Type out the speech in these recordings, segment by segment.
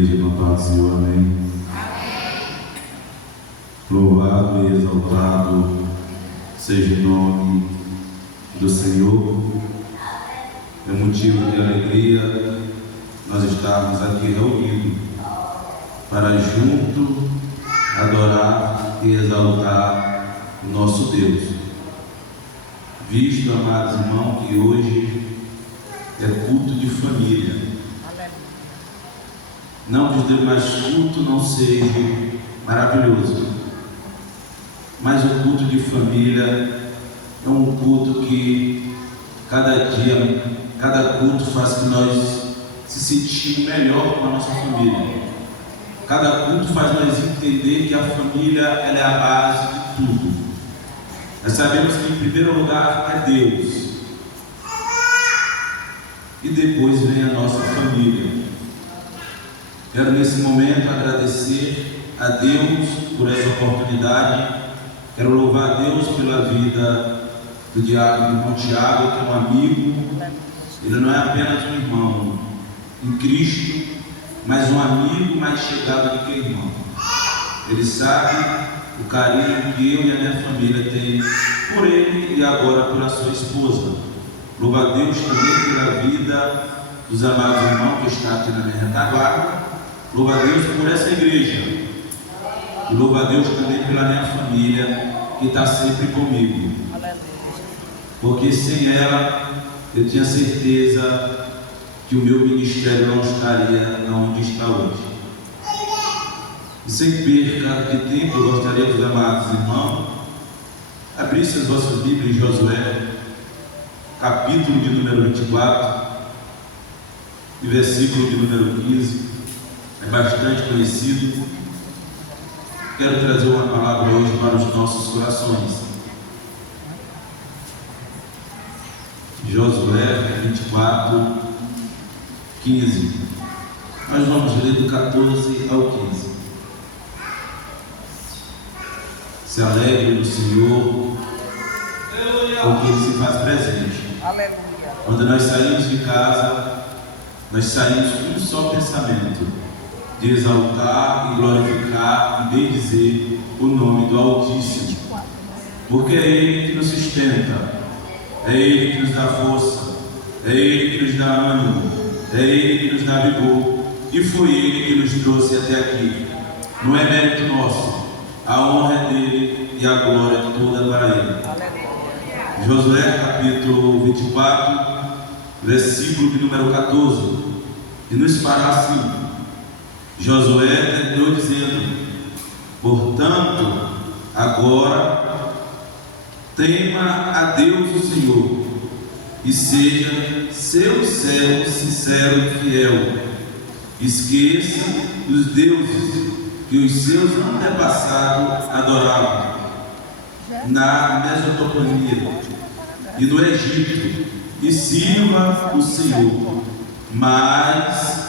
igreja na paz do Senhor, amém? Louvado e exaltado seja o nome do Senhor. É motivo de alegria nós estarmos aqui reunidos para junto adorar e exaltar o nosso Deus. Visto, amados irmãos, que hoje é culto de família. Não que os demais cultos não sejam maravilhosos, mas o culto de família é um culto que cada dia, cada culto faz que nós se sentimos melhor com a nossa família. Cada culto faz nós entender que a família ela é a base de tudo. Nós sabemos que em primeiro lugar é Deus, e depois vem a nossa família. Quero nesse momento agradecer a Deus por essa oportunidade. Quero louvar a Deus pela vida do diácono Tiago, que é um amigo. Ele não é apenas um irmão em Cristo, mas um amigo mais chegado do que irmão. Ele sabe o carinho que eu e a minha família tem por ele e agora pela sua esposa. Louva a Deus também pela vida dos amados irmãos que está aqui na minha retaguarda. Louva a Deus por essa igreja. E louva a Deus também pela minha família que está sempre comigo. Porque sem ela eu tinha certeza que o meu ministério não estaria onde está hoje. E sem perca de tempo, eu gostaria que os amados irmãos abrissem as vossas Bíblias em Josué, capítulo de número 24 e versículo de número 15. É bastante conhecido. Quero trazer uma palavra hoje para os nossos corações. Josué 24, 15. Nós vamos ler do 14 ao 15. Se alegre no Senhor, porque Ele se faz presente. Aleluia. Quando nós saímos de casa, nós saímos com um só pensamento: de exaltar e glorificar e bendizer o nome do Altíssimo, porque é Ele que nos sustenta, é Ele que nos dá força, é Ele que nos dá ânimo, é Ele que nos dá vigor, e foi Ele que nos trouxe até aqui. Não é mérito nosso, a honra é dele e a glória toda para Ele. Josué capítulo 24, versículo de número 14, e nos fará assim. Josué terminou dizendo: portanto, agora tema a Deus o Senhor, e seja seu servo sincero e fiel. Esqueça os deuses que os seus antepassados adoravam na Mesopotâmia e no Egito, e sirva o Senhor. Mas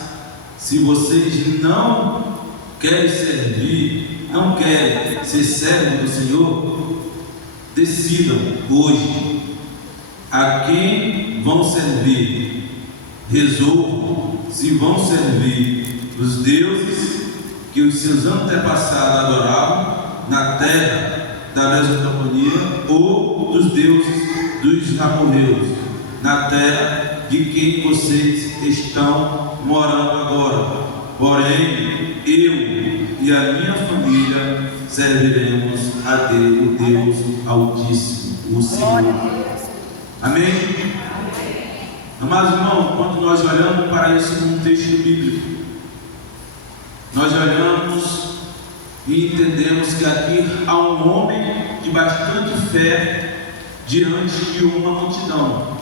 se vocês não querem servir, não querem ser servos do Senhor, decidam hoje a quem vão servir. Resolvam se vão servir os deuses que os seus antepassados adoravam na terra da Mesopotâmia, ou dos deuses dos amorreus na terra de quem vocês estão morando agora. Porém, eu e a minha família serviremos a Deus, o Deus Altíssimo, o Senhor. Amém? Amados irmãos, quando nós olhamos para esse contexto bíblico, nós olhamos e entendemos que aqui há um homem de bastante fé diante de uma multidão.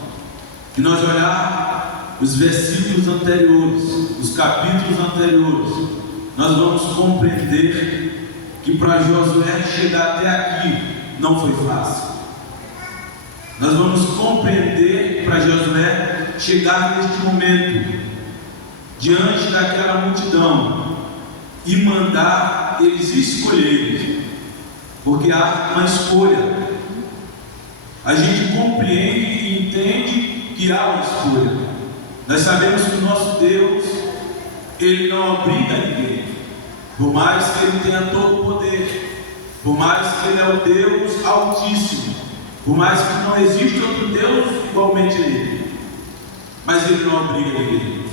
E nós olhar os versículos anteriores, os capítulos anteriores, nós vamos compreender que para Josué chegar até aqui não foi fácil. Nós vamos compreender que para Josué chegar neste momento, diante daquela multidão, e mandar eles escolherem, porque há uma escolha. A gente compreende e entende que há uma escolha. Nós sabemos que o nosso Deus Ele não obriga ninguém, por mais que Ele tenha todo o poder, por mais que Ele é o Deus Altíssimo, por mais que não exista outro Deus igualmente a Ele, mas Ele não obriga ninguém.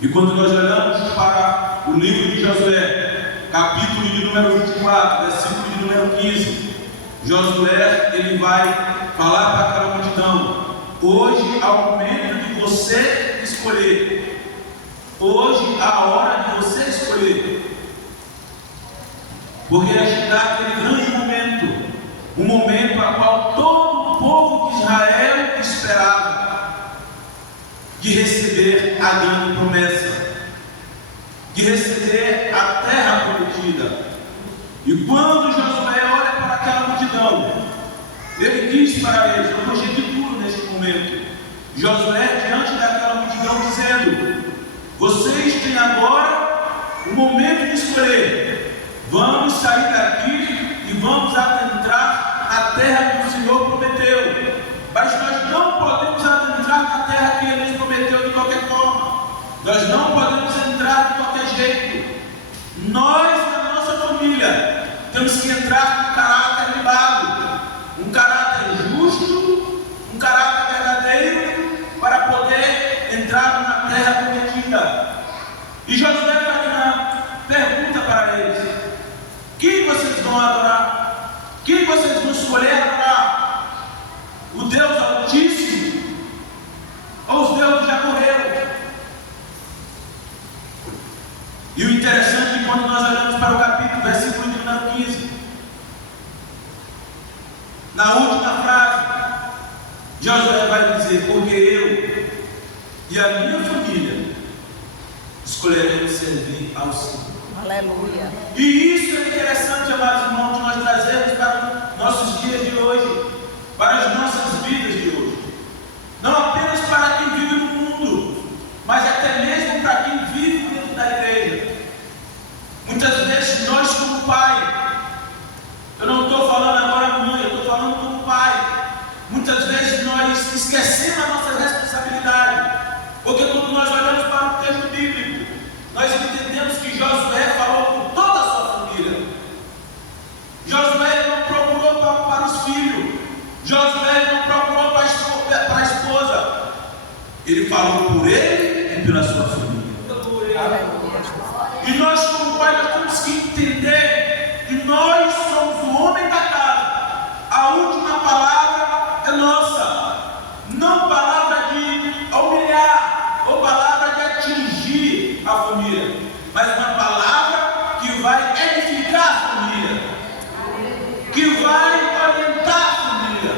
E quando nós olhamos para o livro de Josué, capítulo de número 24, versículo de número 15, Josué, ele vai falar para aquela multidão: hoje é o momento de você escolher. Hoje é a hora de você escolher. Porque está aquele grande momento, um momento para o qual todo o povo de Israel esperava, de receber a grande promessa, de receber a terra prometida. E quando Josué olha para aquela multidão, ele diz para eles: eu gostei de tudo neste momento. Josué diante daquela multidão dizendo: vocês têm agora o momento de escolher. Vamos sair daqui e vamos adentrar a terra que o Senhor prometeu. Mas nós não podemos adentrar na terra que Ele nos prometeu de qualquer forma. Nós não podemos entrar de qualquer jeito. Nós, na nossa família, temos que entrar com caráter libado, um caráter justo, um caráter verdadeiro, para poder entrar na terra prometida. E Josué faz uma pergunta para eles: quem vocês vão adorar? Quem vocês vão escolher adorar? O Deus Altíssimo ou os deuses que já morreram? E o interessante é que quando nós olhamos para o capítulo, versículo de número 15, na última frase, Josué vai dizer: porque eu e a minha família escolheremos servir ao Senhor. Aleluia. E isso é interessante, amados irmãos, que nós trazemos para nossos dias de hoje, para as nossas vidas de hoje. Não apenas para quem vive no mundo, mas até mesmo para quem vive dentro da igreja. Muitas vezes nós, como pai, eu não estou falando agora mãe, eu estou falando como pai, muitas vezes nós esquecemos a nossa responsabilidade, porque quando nós olhamos para o texto bíblico, nós entendemos que Josué falou com toda a sua família. Josué não procurou para os filhos, Josué não procurou para a esposa, ele falou por ele e pela sua família. E nós, como pai, nós temos que entender que nós somos o homem da casa. A última palavra é nossa, não palavra de humilhar ou palavra de atingir a família, mas uma palavra que vai edificar a família, que vai orientar a família,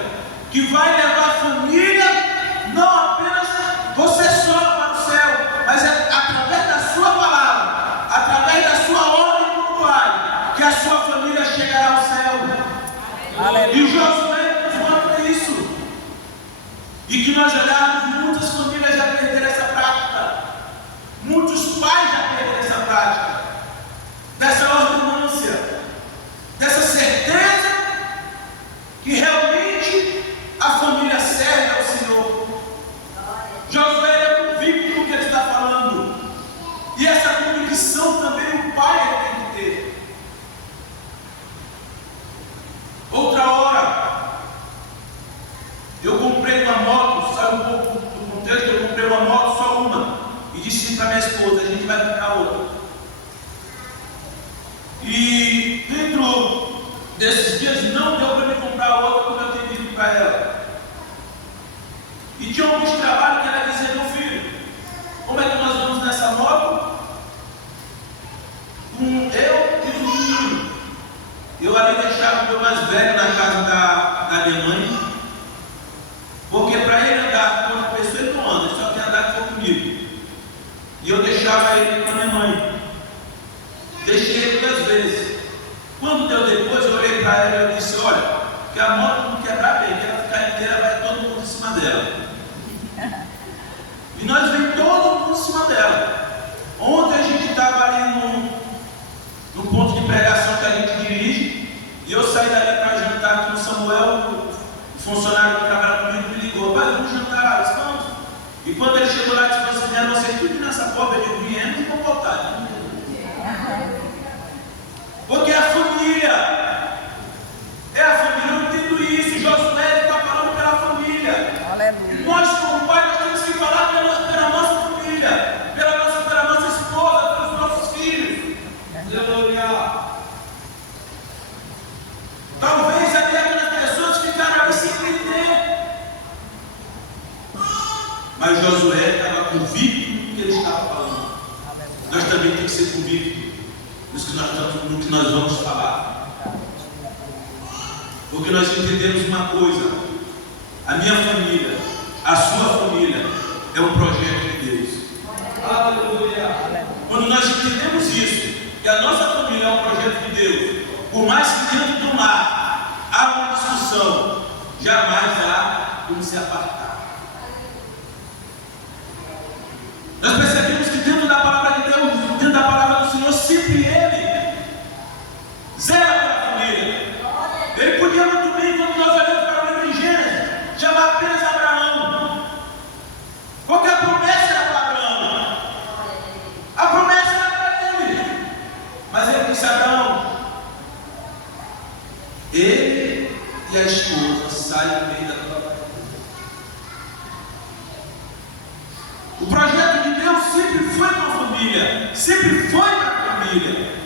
que vai levar a família não apenas você só para o céu, mas é através da sua palavra, através da sua ordem como pai, que a sua família chegará ao céu. Aleluia. E Josué nos mostra isso. E que nós olharmos, muitas famílias já perderam essa prática, muitos pais já perderam essa prática, dessa ordenância, dessa certeza que realmente a família serve ao Senhor. Josué é convicto do que ele está falando, e essa convicção também o pai tem que ter. Outra hora, eu comprei uma moto, sai um pouco do contexto, eu comprei uma moto, só uma, e disse para minha esposa: a gente vai comprar outra. E dentro desses dias não deu para me comprar outra, como eu tinha dito para ela. E tinha alguns trabalhos que ela dizia: meu filho, como é que nós vamos nessa moto? Com eu e o menino. Eu ali deixava o meu mais velho na casa da minha mãe, porque para ele andar com outra pessoa ele não anda, ele só quer andar que for comigo. E eu deixava ele com a minha mãe. Deixei ele 2 vezes. Quando deu depois, eu olhei para ela e disse: olha, que a moto não quebrar bem, que ela ficar inteira, vai todo mundo em cima dela. E nós vemos todo mundo em cima dela. Ontem a gente estava ali no ponto de pregação que a gente dirige, e eu saí dali para jantar com o Samuel, o funcionário que trabalha comigo, me ligou: pai, vamos jantar, estamos. E quando ele chegou lá, disse: vocês vieram, vocês tudo nessa porta, eu digo: viemos e vamos voltar. também tem que ser convicto no que nós vamos falar. Porque nós entendemos uma coisa: a minha família, a sua família é um projeto de Deus. Aleluia! Quando nós entendemos isso, que a nossa família é um projeto de Deus, por mais que dentro do lar há uma discussão, jamais há como se apartar. Nós percebemos que dentro da palavra de Deus, dentro da palavra do Senhor, sempre Ele zela para a família. Ele podia muito bem, quando nós olhamos para o livro de Gênesis, chamar apenas Abraão. Qualquer promessa era para Abraão. A promessa era para ele. Mas ele disse: Abraão, ele e a esposa saem do meio da tua família. O projeto de Deus sempre foi com a família, sempre foi para a família.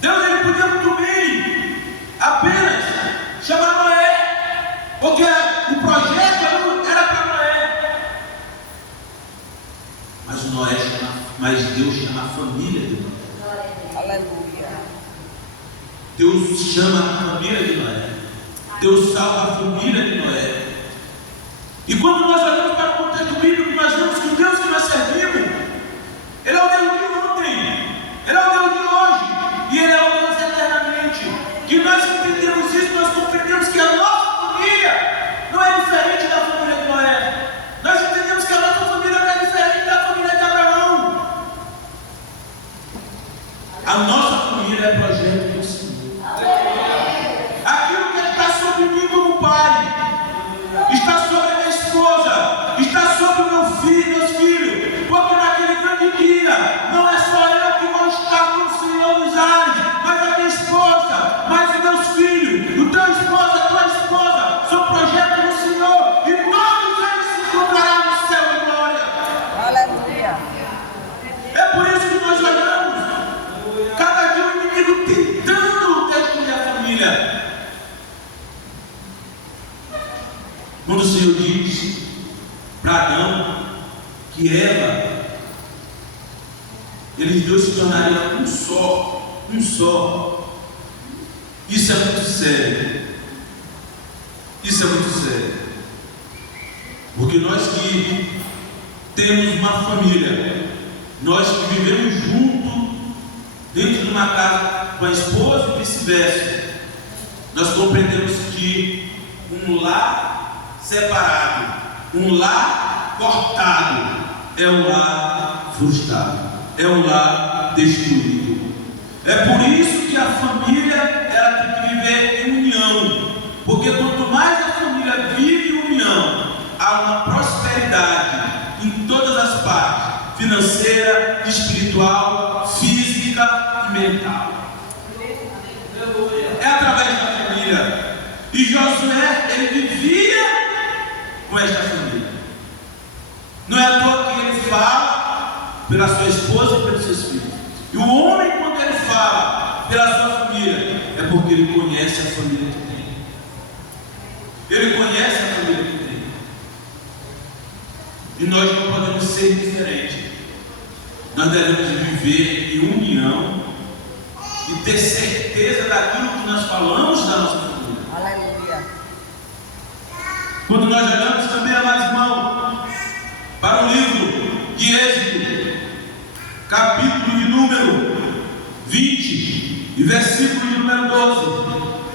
Deus, ele podia muito bem apenas chamar Noé, porque o projeto era para Noé. Mas Deus chama a família de Noé. Aleluia. Deus chama a família de Noé. Deus salva a família de Noé. E quando nós olhamos para o contexto bíblico, nós vemos que o Deus que nós servimos, Ele é o Deus de ontem, Ele é o Deus de hoje, e Ele é o Deus eternamente. Que nós entendemos isso, nós compreendemos que a nossa família não é diferente da família de Noé. Nós entendemos que a nossa família não é diferente da família de Abraão. A nossa família é projeto do Senhor. Aquilo que está sobre mim como pai, está sobre a minha esposa, está sobre o meu filho, meus filhos, porque naquele grande dia não é só eu que vou estar com o Senhor nos ares, mas a minha esposa, mas os meus filhos, o teu esposa, a tua esposa, são projetos do Senhor, e todos eles se encontrarão no céu de glória. Aleluia. É por isso que nós olhamos cada dia o inimigo tentando destruir a família. Quando o Senhor diz para Adão que Eva, eles dois se tornariam um só. Isso é muito sério. Isso é muito sério. Porque nós que temos uma família, nós que vivemos junto, dentro de uma casa com a esposa e vice-versa, nós compreendemos que um lar separado, um lar cortado, é um lar frustrado, é um lar destruído. É por isso que a família ela tem que viver em união, porque quanto mais a família vive em união, há uma prosperidade em todas as partes, financeira, espiritual, física e mental. É através da família. E Josué, ele vivia com esta família. Não é à toa que ele fala pela sua esposa e pelos seus filhos. E o homem, quando ele fala pela sua família, é porque ele conhece a família que tem. Ele conhece a família que tem. E nós não podemos ser diferentes. Nós devemos viver em união e ter certeza daquilo que nós falamos da nossa família. Aleluia. Quando nós olhamos também, amados irmãos, para o livro de Êxodo, capítulo de número 20 e versículo de número 12,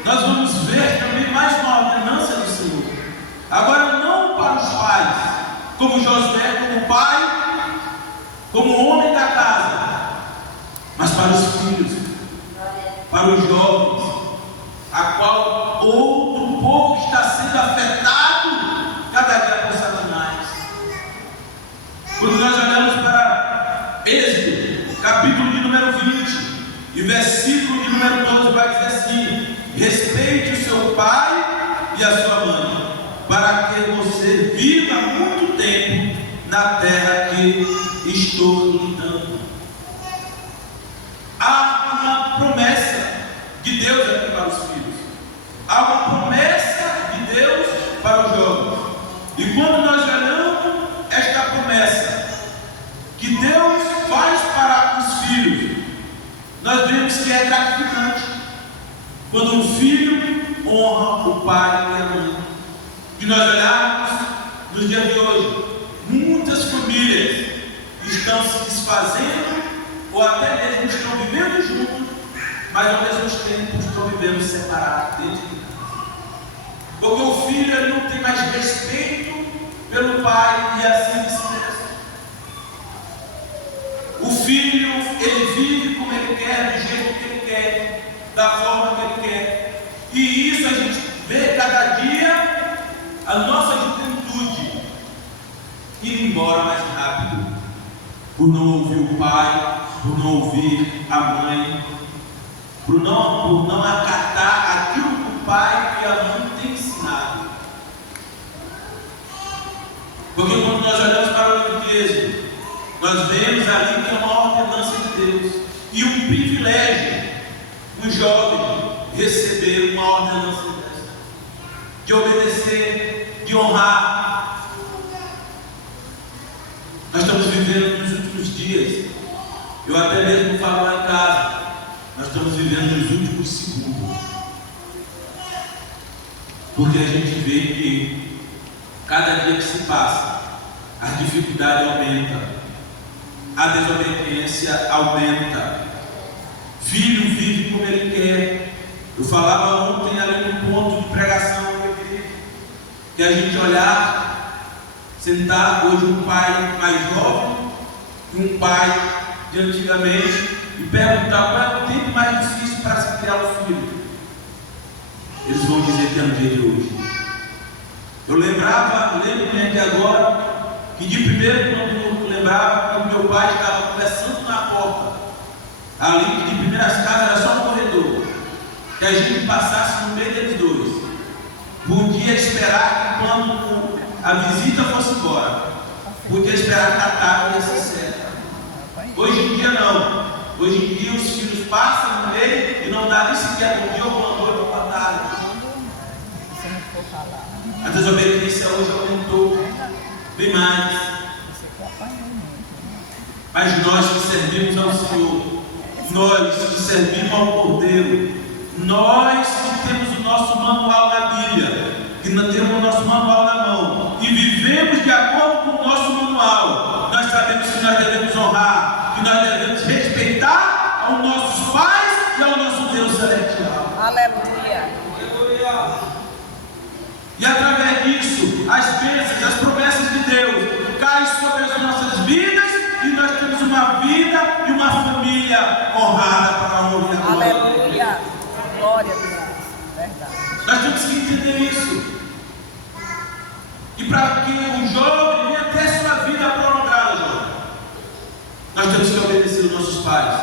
nós vamos ver também mais uma ordenança do Senhor. Agora não para os pais, como Josué, como pai, como homem da casa, mas para os filhos, para os jovens, a qual outro povo que está sendo afetado cada dia por Satanás. Quando nós olhamos para Êxodo, capítulo de número 20 e versículo de número 12, vai dizer assim: respeite o seu pai e a sua mãe, para que você viva muito tempo na terra que estou lhe dando. Há uma promessa de Deus aqui para os filhos. Há uma promessa de Deus para os jovens. E quando nós olhamos esta promessa que Deus faz para nós vemos que é gratificante quando um filho honra o pai e a mãe. E nós olharmos nos dias de hoje, muitas famílias estão se desfazendo ou até mesmo estão vivendo juntos, mas ao mesmo tempo estão vivendo separados dentro de casa. Porque o filho ele não tem mais respeito pelo pai e assim vice-versa. O filho ele vive como ele quer, do jeito que ele quer, da forma que ele quer. E isso a gente vê cada dia a nossa juventude indo embora mais rápido, por não ouvir o pai, por não ouvir a mãe, por não acatar aquilo que o pai e a mãe têm ensinado. Porque quando nós olhamos para o livro de Êxodo, nós vemos ali que é uma ordenança de Deus e um privilégio um jovem receber uma ordenança dessa, de obedecer, de honrar. Nós estamos vivendo nos últimos dias, eu até mesmo falo lá em casa, nós estamos vivendo nos últimos segundos, porque a gente vê que cada dia que se passa, a dificuldade aumenta, a desobediência aumenta, filho vive como ele quer. Eu falava ontem ali no ponto de pregação que a gente olhar, sentar hoje um pai mais jovem e um pai de antigamente e perguntar qual é o tempo mais difícil para se criar um filho. Eles vão dizer que é no dia de hoje. Eu lembro bem aqui agora que de primeiro quando eu lembrava que meu pai estava conversando na porta, ali de primeiras casas era só um corredor, que a gente passasse no meio deles dois. Podia esperar que quando a visita fosse embora, podia esperar que a tarde ia ser certa. Hoje em dia não. Hoje em dia os filhos passam no meio e não dá nem sequer bom dia ou boa noite ou boa tarde. A desobediência hoje aumentou bem mais. Mas nós que servimos ao Senhor, nós que servimos ao Cordeiro, nós que temos o nosso manual na Bíblia, que nós temos o nosso manual na mão e vivemos de acordo com o nosso manual, nós sabemos que nós devemos honrar, que nós devemos respeitar aos nossos pais e ao nosso Deus celestial. Aleluia. E através disso, as bênçãos, as promessas de Deus caem sobre as nossas vidas e nós temos uma vida e uma família honrada para a honra e a glória. Aleluia. Glória a Deus. Verdade. Nós temos que entender isso. E para que o jovem venha ter sua vida prolongada, jovem, nós temos que obedecer os nossos pais.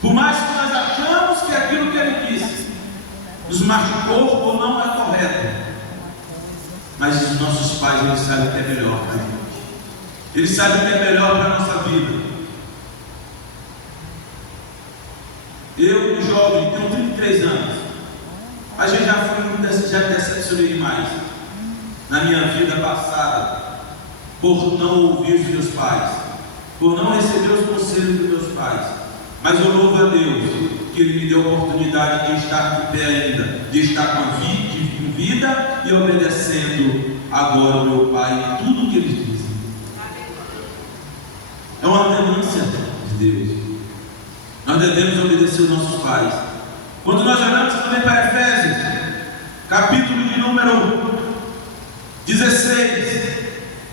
Por mais que nós achamos que aquilo que ele disse nos machucou ou não é correto, mas os nossos pais, eles sabem o que é melhor para a gente. Eles sabem o que é melhor para a nossa vida. Eu, jovem, tenho 33 anos, mas eu já decepcionei demais na minha vida passada por não ouvir os meus pais, por não receber os conselhos dos meus pais. Mas eu louvo a Deus que Ele me deu a oportunidade de estar de pé ainda, de estar com vida e obedecendo agora o meu pai em tudo que eles dizem. É uma ordenança de Deus. Nós devemos obedecer os nossos pais. Quando nós olhamos também para Efésios, capítulo de número 16,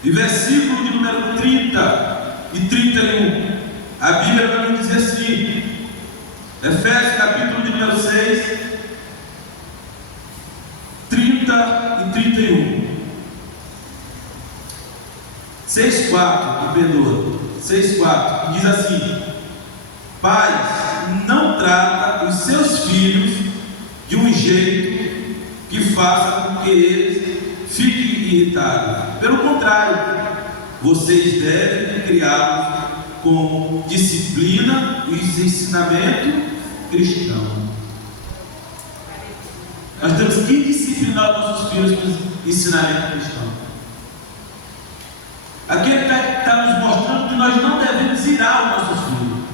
e versículo de número 30 e 31, a Bíblia vai nos dizer assim, Efésios capítulo de número 6, 30 e 31. 6,4, me perdoa. 6,4, diz assim: pais, não trata os seus filhos de um jeito que faça com que eles fiquem irritados. Pelo contrário, vocês devem criá-los com disciplina e ensinamento cristão. Nós temos que disciplinar os nossos filhos com ensinamento cristão. Aqui ele está nos mostrando que nós não devemos irar os nossos filhos.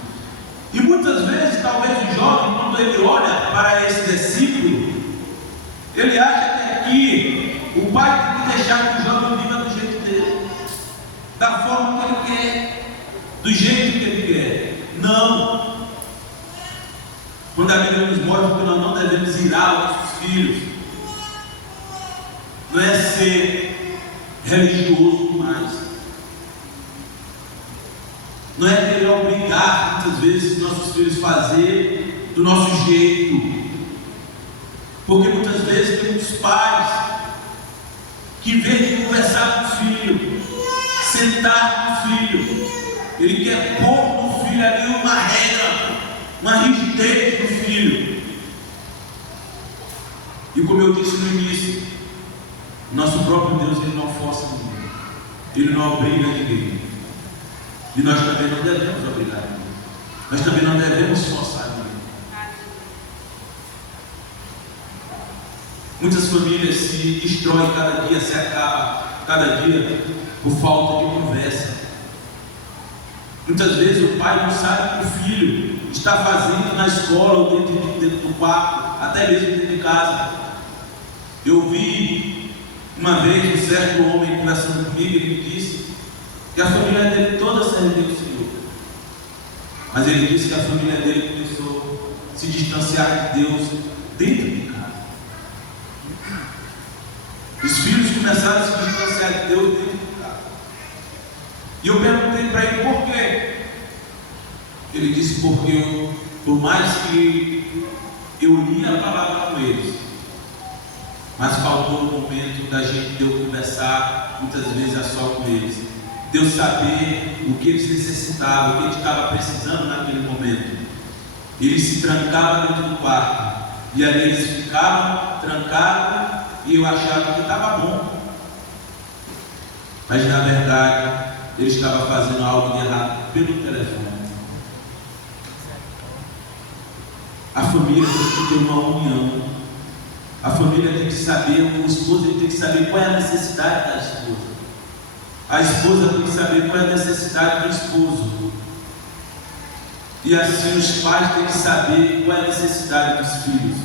E muitas vezes, talvez o jovem, quando ele olha para esse versículo, ele acha que aqui o pai tem que deixar que o jovem viva do jeito dele, da forma que ele quer, do jeito que ele quer. Não. Quando a Bíblia nos mostra que nós não devemos irar os nossos filhos, não é ser religioso demais, não é querer obrigar muitas vezes nossos filhos a fazer do nosso jeito, porque muitas vezes tem muitos pais que em vez de conversar com o filho, sentar com o filho, ele quer pôr no filho ali uma regra, uma rigidez do filho. E como eu disse no início, nosso próprio Deus, ele não força ninguém, ele não obriga ninguém, e nós também não devemos obrigar ninguém, nós também não devemos forçar ninguém. Muitas famílias se destroem cada dia, se acabam cada dia por falta de conversa. Muitas vezes o pai não sabe o que o filho está fazendo na escola ou dentro do quarto, até mesmo dentro de casa. Eu vi uma vez um certo homem conversando comigo, ele me disse que a família dele toda servia ao Senhor, mas ele disse que a família dele começou a se distanciar de Deus dentro de casa. Os filhos começaram a se distanciar de Deus dentro de casa. E eu perguntei para ele por quê. Ele disse: porque por mais que eu li a palavra com eles, mas faltou o momento da gente de eu conversar muitas vezes a só com eles, de eu saber o que eles necessitavam, o que eles estavam precisando naquele momento. Eles se trancavam dentro do quarto e ali eles ficavam trancados e eu achava que estava bom, mas na verdade ele estava fazendo algo de errado pelo telefone. A família tem que ter uma união. A família tem que saber, o esposo tem que saber qual é a necessidade da esposa. A esposa tem que saber qual é a necessidade do esposo. E assim os pais têm que saber qual é a necessidade dos filhos.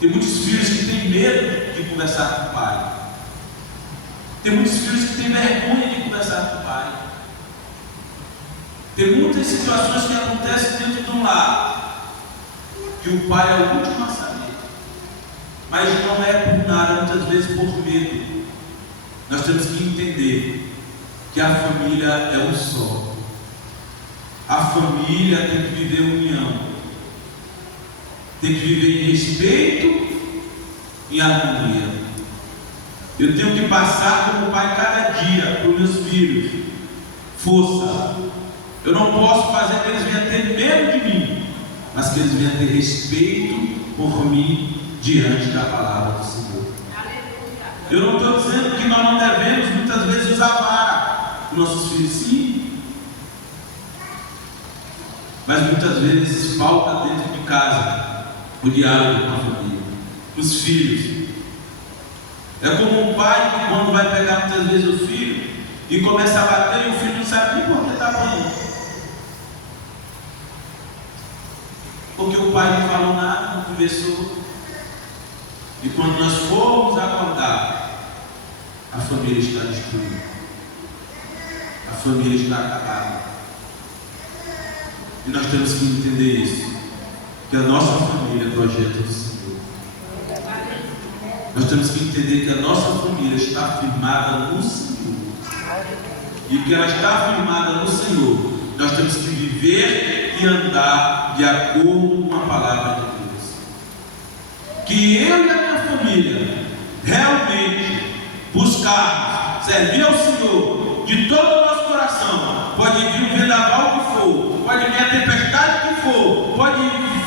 Tem muitos filhos que têm medo de conversar com o pai. Tem muitos filhos que têm vergonha de conversar com o pai. Tem muitas situações que acontecem dentro de um lar que o pai é o último a saber, mas não é por nada, muitas vezes por medo. Nós temos que entender que a família é um só. A família tem que viver união, tem que viver em respeito e harmonia. Eu tenho que passar como pai cada dia para os meus filhos força. Eu não posso fazer que eles venham ter medo de mim, mas que eles venham ter respeito por mim diante da palavra do Senhor. Eu não estou dizendo que nós não devemos muitas vezes usar vara com nossos filhos, sim, mas muitas vezes falta dentro de casa o diálogo com a família, os filhos. É como um pai que quando vai pegar muitas vezes o filho e começa a bater e o filho não sabe nem por que está apanhando. Porque o pai não falou nada, não conversou. E quando nós formos acordar, a família está destruída. A família está acabada. E nós temos que entender isso. Que a nossa família é projeto do Senhor. Nós temos que entender que a nossa família está firmada no Senhor. E que ela está firmada no Senhor. Nós temos que viver e andar de acordo com a palavra de Deus. Que eu e a minha família realmente buscarmos servir ao Senhor de todo o nosso coração. Pode vir o vendaval que for, pode vir a tempestade que for, pode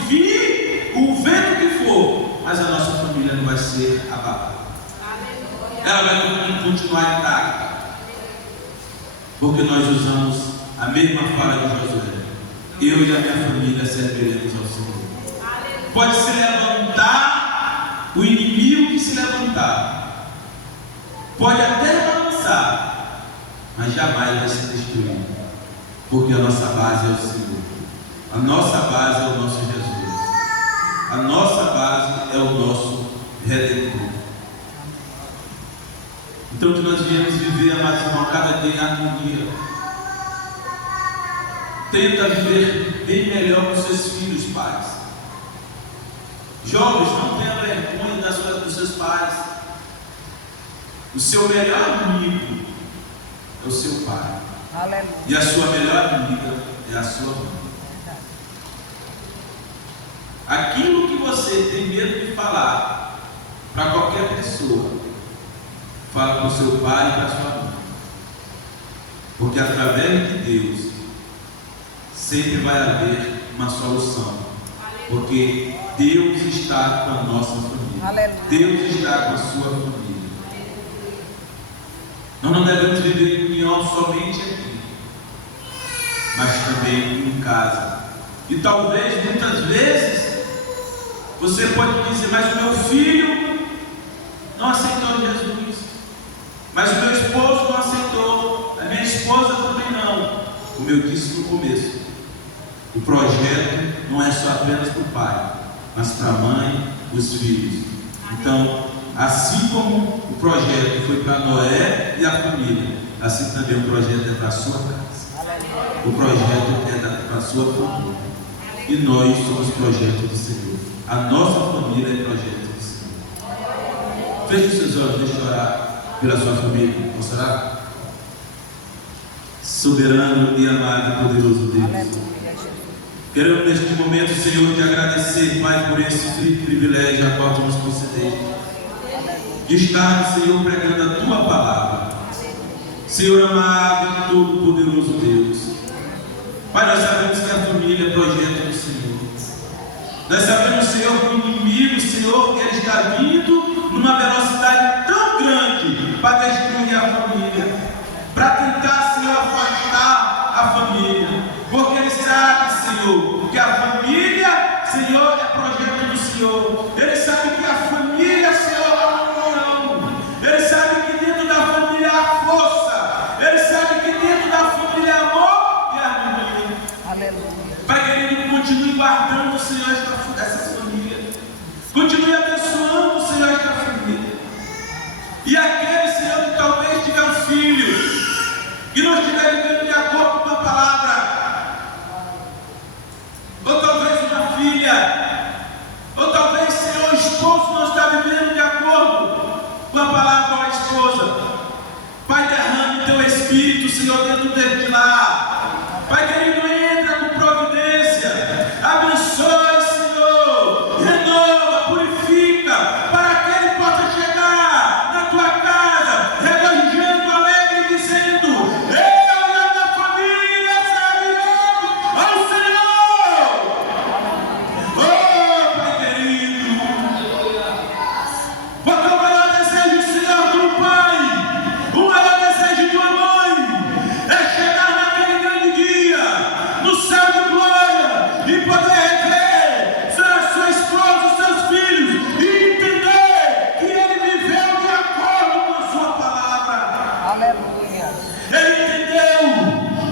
vir o vento que for, mas a nossa família não vai ser abalada. Ela vai continuar intacta, porque nós usamos a mesma fala de Josué. Eu e a minha família serviremos ao Senhor. Pode se levantar o inimigo que se levantar, pode até avançar, mas jamais vai ser destruído. porque a nossa base é o Senhor, a nossa base é o nosso Jesus, a nossa base é o nosso Redentor. Então que nós viemos viver, amados irmãos, cada dia em harmonia. Tenta viver bem melhor com seus filhos, pais. Jovens, não tenha vergonha dos seus pais. O seu melhor amigo é o seu pai. Aleluia. E a sua melhor amiga é a sua mãe. Aquilo que você tem medo de falar para qualquer pessoa, fala para o seu pai e para a sua mãe. Porque através de Deus sempre vai haver uma solução. Porque Deus está com a nossa família. Aleluia. Deus está com a sua família. Nós não devemos viver em união somente aqui, mas também em casa. E talvez, muitas vezes, você pode dizer, mas o meu filho não aceitou Jesus, mas o meu esposo não aceitou, a minha esposa também não. Como eu disse no começo, o projeto não é só apenas para o pai, mas para a mãe, os filhos. Então, assim como o projeto foi para Noé e a família, assim também o projeto é para a sua casa. O projeto é para a sua família. E nós somos projeto do Senhor. A nossa família é projeto do Senhor. Feche os seus olhos, deixe eu orar pela sua família. Vamos orar? Soberano e amado e poderoso Deus, queremos neste momento, Senhor, te agradecer, Pai, por esse privilégio a qual tu nos concedeste, de estar, Senhor, pregando a tua palavra. Senhor amado e todo-poderoso Deus, Pai, nós sabemos que a família é projeto do Senhor. Nós sabemos, Senhor, que o inimigo, Senhor, ele está vindo numa velocidade tão grande para destruir a família, para tentar, Senhor, afastar a família, porque ele sabe, Senhor, que a família, Senhor, é projeto do Senhor. Ele sabe que a família, Senhor, é uma união. Ele sabe que dentro da família há força. Ele sabe que dentro da família há amor e harmonia. Aleluia. Pai querido, continue guardando, Senhor, essas famílias. Continue abençoando, Senhor, esta família. E aquele, Senhor, que talvez tiver filhos que não estiver vivendo de acordo com a palavra, ou talvez uma filha, ou talvez, Senhor, o esposo não está vivendo de acordo com a palavra ou a esposa. Pai, derrame o teu Espírito, Senhor, dentro deste lar. Pai querido, entra com providência, abençoe, Senhor, renova, purifica, para que ele possa chegar na tua casa, regozijando, alegre, dizendo: eu e a minha família serviremos ao Senhor. Oh, Pai querido, porque o maior desejo, Senhor, do Pai, o maior desejo de uma mãe, é chegar naquele grande dia, no céu de glória, e poder ver sua esposa, seus filhos, e entender que ele viveu de acordo com a sua palavra. Aleluia. Ele entendeu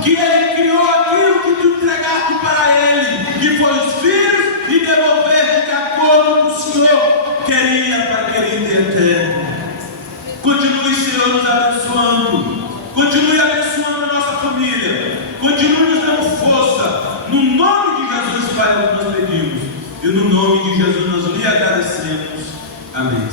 que ele criou aquilo que tu entregaste para ele, que foi os filhos, e devolver de acordo com o Senhor queria, para querido e eterno. Continue, Senhor, nos abençoando. Continue abençoando a nossa família. Continue nos dando força. No nome de Jesus, Pai, nós pedimos. E no nome de Jesus nós lhe agradecemos. Amém.